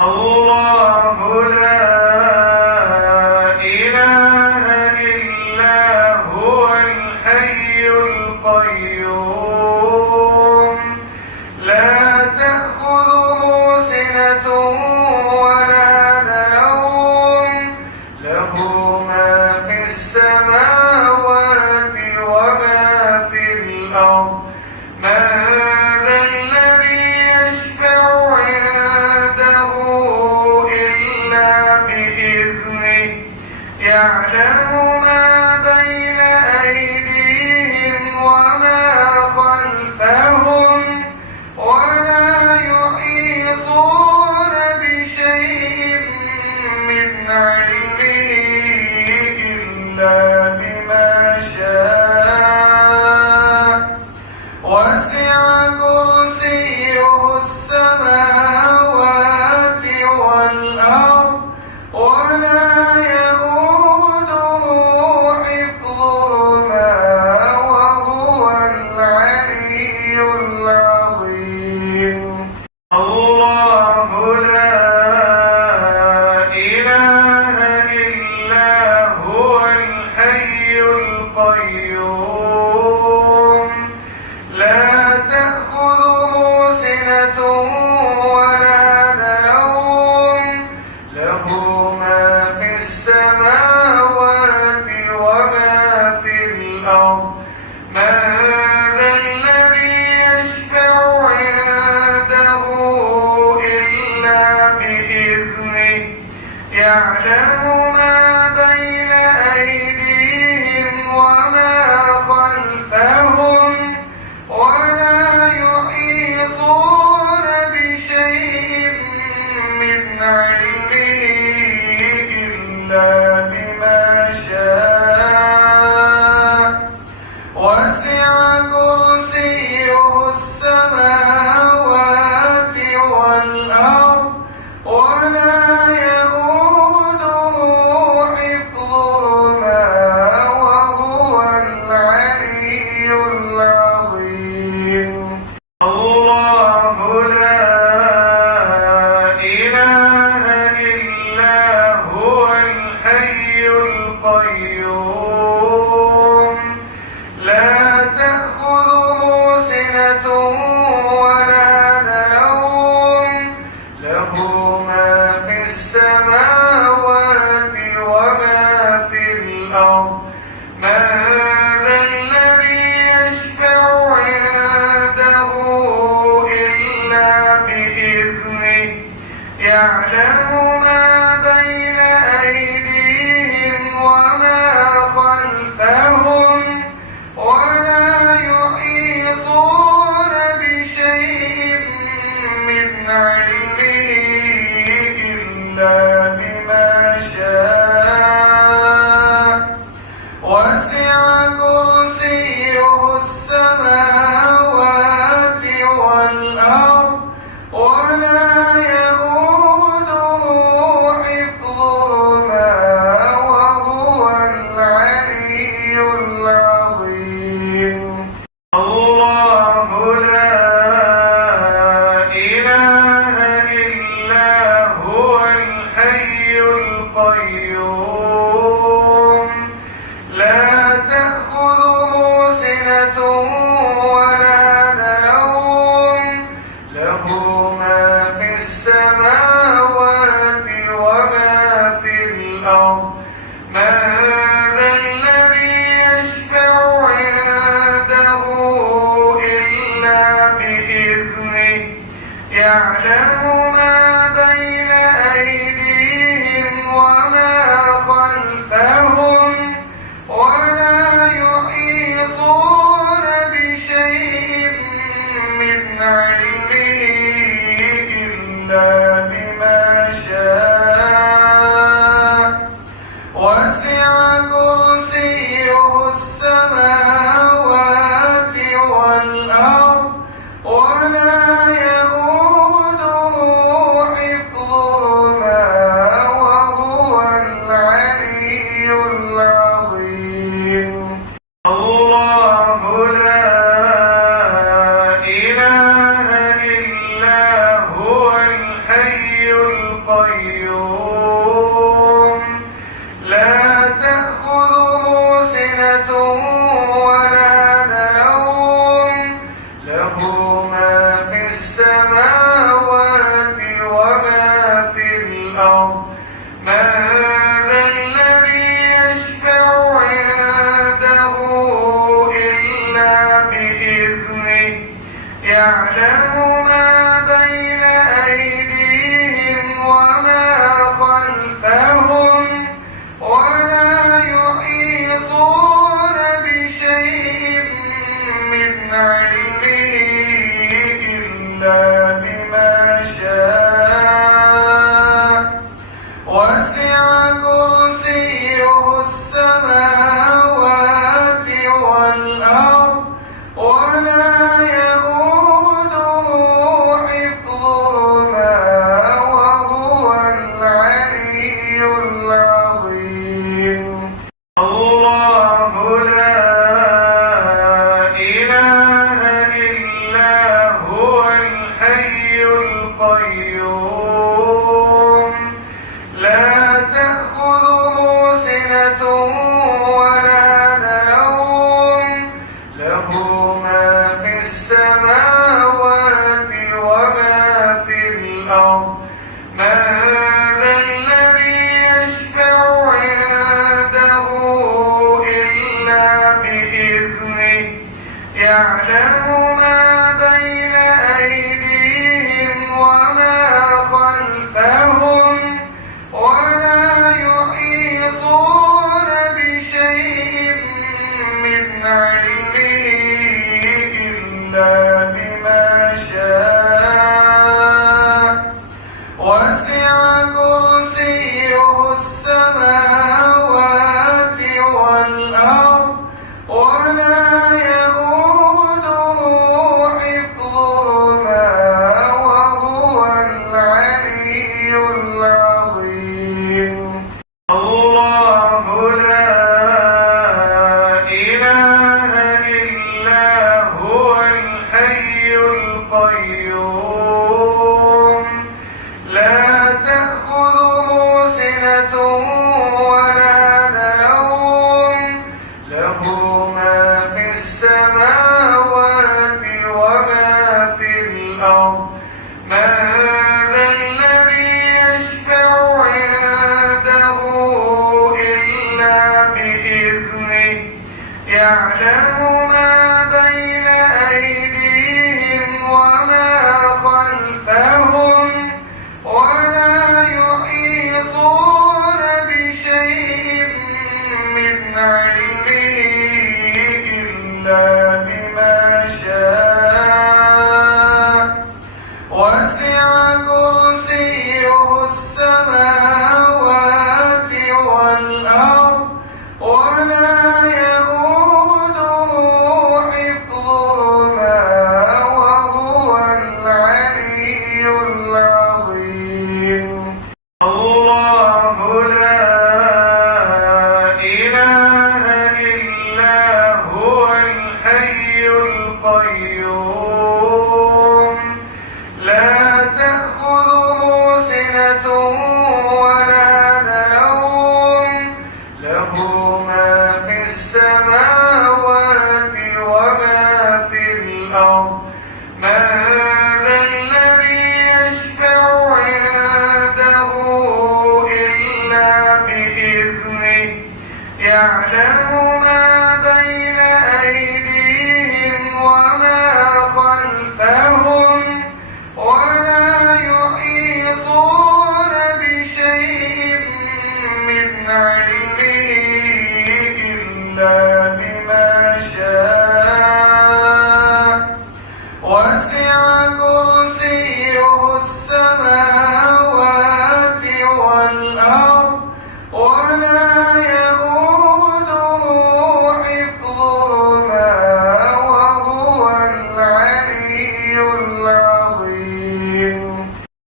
الله لا إله إلا هو الحي القيوم لا تأخذه سنة ولا نوم له ما في السماوات وما في الأرض من ذا الذي يشفع عنده إلا بإذنه يعلم ما بين أيديهم وما خلفهم ولا يحيطون بشيء من علمه إلا بما شاء وسع كرسيه السماوات والأرض ولا يئوده حفظهما وهو العلي العظيم الله لا إله إلا هو الحي القيوم لا تأخذه سنة ولا نوم له ما في السماوات وما في الأرض من ذا الذي يشفع عنده إلا بإذنه يعلم ما بين أيديهم وما خلفهم ولا يحيطون بشيء من علمه إلا بما شاء وسع كرسيه السماوات والأرض ولا يئوده حفظهما وهو العلي العظيم الله لا إله إلا هو الحي القيوم لا تأخذه سنة ولا نوم له ما في السماوات وما في الأرض من ذا الذي يشفع عنده إلا بإذنه يعلم ما بين أيديهم وما خلفهم ولا يحيطون بشيء من علمه إلا بما شاء وسع كرسيه السماوات والأرض ولا يئوده حفظهما وهو العلي العظيم الله لا إله إلا هو الحي القيوم لا تأخذه سنة ولا نوم له ما في السماوات وما في الأرض من ذا الذي يشفع عنده إلا بإذنه يعلم ما بين أيديهم وما القيوم لا تأخذه سنة ولا نوم له ما في السماوات وما في الأرض من ذا الذي يشفع عنده إلا بإذنه يعلم ما بين أيديهم وما خلفهم ولا يحيطون بشيء من علمه إلا بما شاء وسع كرسيه السماوات والأرض ولا يئوده حفظهما وهو العلي العظيم الله لا إله إلا هو الحي القيوم لا تأخذه سنة ولا نوم له ما في السماوات وما في الأرض من ذا الذي يشفع عنده إلا بإذنه يعلم ما بين أيديهم وما خلفهم ولا يحيطون بشيء من علمه إلا بما شاء وسع كرسيه السماوات والأرض ولا يئوده حفظهما وهو العلي العظيم الله لا إله إلا هو الحي القيوم لا تأخذه سنة ولا نوم له ما في السماوات وما في الأرض من ذا الذي يشفع عنده إلا بإذنه يعلم ما بين أيديهم وما خلفهم ولا يحيطون بشيء من علمه إلا بما شاء وسع كرسيه السماوات والأرض ولا يئوده حفظهما وهو العلي العظيم الله لا إله إلا هو الحي القيوم لا تأخذه سنة ولا نوم له ما في السماوات وما في الأرض من ذا الذي يشفع عنده إلا بإذنه يعلم ما